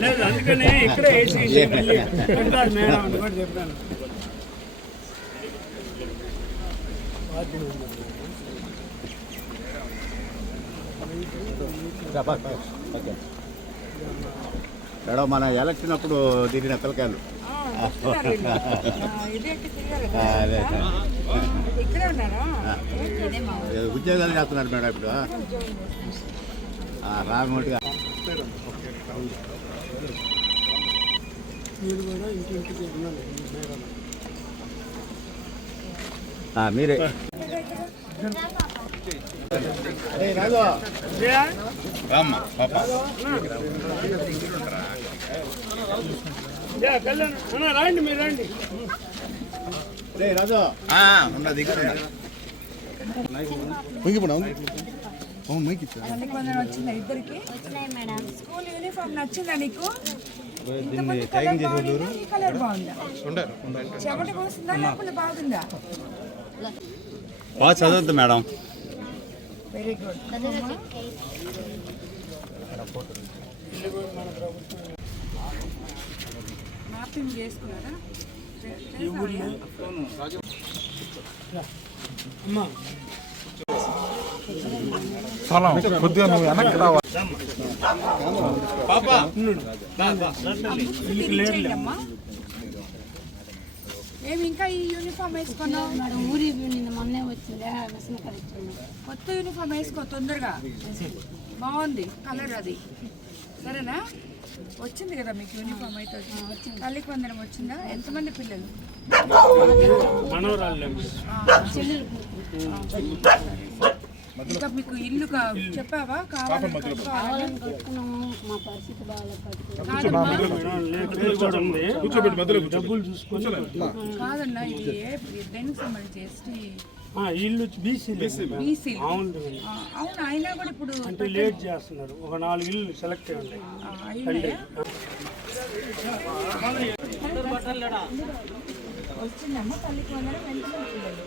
లేదు అందుకనే ఇక్కడే వేసి పెడతారు మేడం కూడా చెప్పాను మేడం మన ఎలక్షన్ అప్పుడు తిరిగిన పిల్లకాయలు అదే. ఉద్యోగాలు చేస్తున్నారు మేడం ఇప్పుడు. రామోటిగా మీరు? రామ్మ పాప. కళ్యాణ్ రండి మీరు రండి. ఉన్నది కొందరు వచ్చిందా ఇద్దరికి? స్కూల్ యూనిఫామ్ నచ్చిందా నీకు? చెమట పోస్తుందా? లేకపోతే బాగుందా? బాగా చదవద్దు మేడం. వెరీ గుడ్ మ్యాపింగ్ చేసుకున్నారా? అమ్మా స్థలం కొద్దిగా నువ్వు వెనక్కి రావాలి ఇంకా ఈ యూనిఫామ్ వేసుకున్నావు? మేడం ఊరి నిన్న మొన్నే వచ్చింది కొత్త యూనిఫామ్ వేసుకో తొందరగా. బాగుంది కలర్ అది. సరేనా? వచ్చింది కదా మీకు యూనిఫామ్ అయితే వచ్చింది. తల్లికి వందనం వచ్చిందా? ఎంతమంది పిల్లలు? ఇంకా మీకు ఇల్లు చెప్పావా? కావాలి కట్టుకోవాలని? కట్టుకున్నాము. మా పరిస్థితి బాగాలేదు. కూర్చోబెట్టి డబ్బులు చూసుకొని కాదన్నా ఇది ఏ దేనికి సంబంధించి ఎస్టీ ఇల్లు బీసీ బీసీ అవును. అవును అయినా కూడా ఇప్పుడు అంటే లేట్ చేస్తున్నారు. ఒక నాలుగు ఇల్లు సెలెక్ట్ అయ్యి ఉన్నాయి ఆ, అయినాయా? వచ్చిందమ్మా తల్లికి వందనం ఎంతమంది పిల్లలు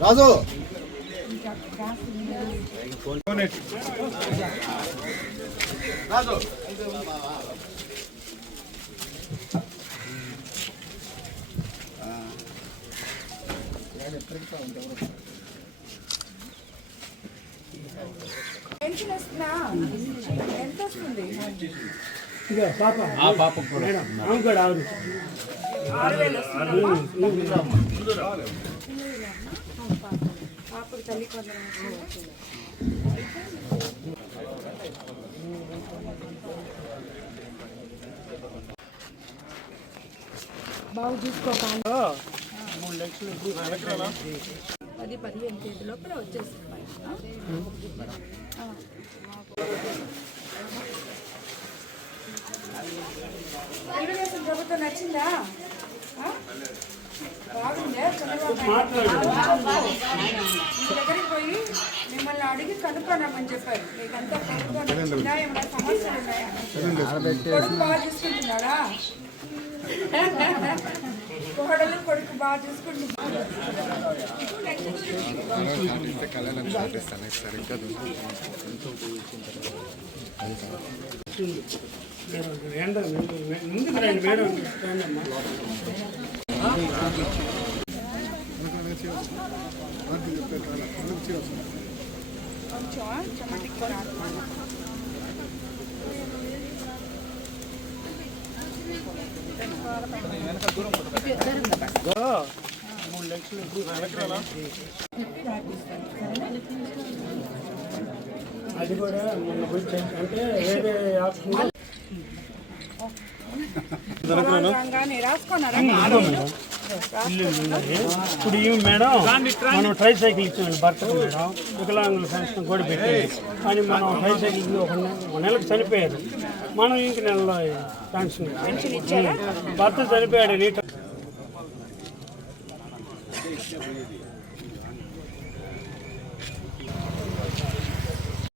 రాజు ఇంకా గ్యాస్ సిలిండర్ రాజు పెన్షన్ వస్తుందా ఎంత వస్తుంది పాప కూడా ఆరు ఆరు వేలు పాపకు బాగు చూసుకోవాలి పది పదిహేను తేదీ లోపల వచ్చేస్తుంది తెలుగుదేశం ప్రభుత్వం నచ్చిందా బాగుందా మీ దగ్గరికి పోయి మిమ్మల్ని అడిగి కనుక్కోనమ్మని చెప్పారు మీకంతా ప్రభుత్వం ఏమైనా సమస్యలు ఉన్నాయా కొడుకు బాగా చూసుకుంటున్నాడా కోడలు కొడుకు బాగా చూసుకుంటున్నాడు మేడం ఎండ ముందుకు అది కూడా మొన్న పోయి అంటే వేరే ఆప్షన్ రాసుకున్నారా ఇప్పుడు ఈ మేడం మనం ట్రై సైకిల్ ఇచ్చాం భర్తకు మేడం వికలాంగుల పెన్షన్ కూడా పెట్టేది కానీ మనం ట్రై సైకిల్ ఒక నెలకు చనిపోయారు మనం ఇంక నెలలో పెన్షన్ భర్త చనిపోయాడు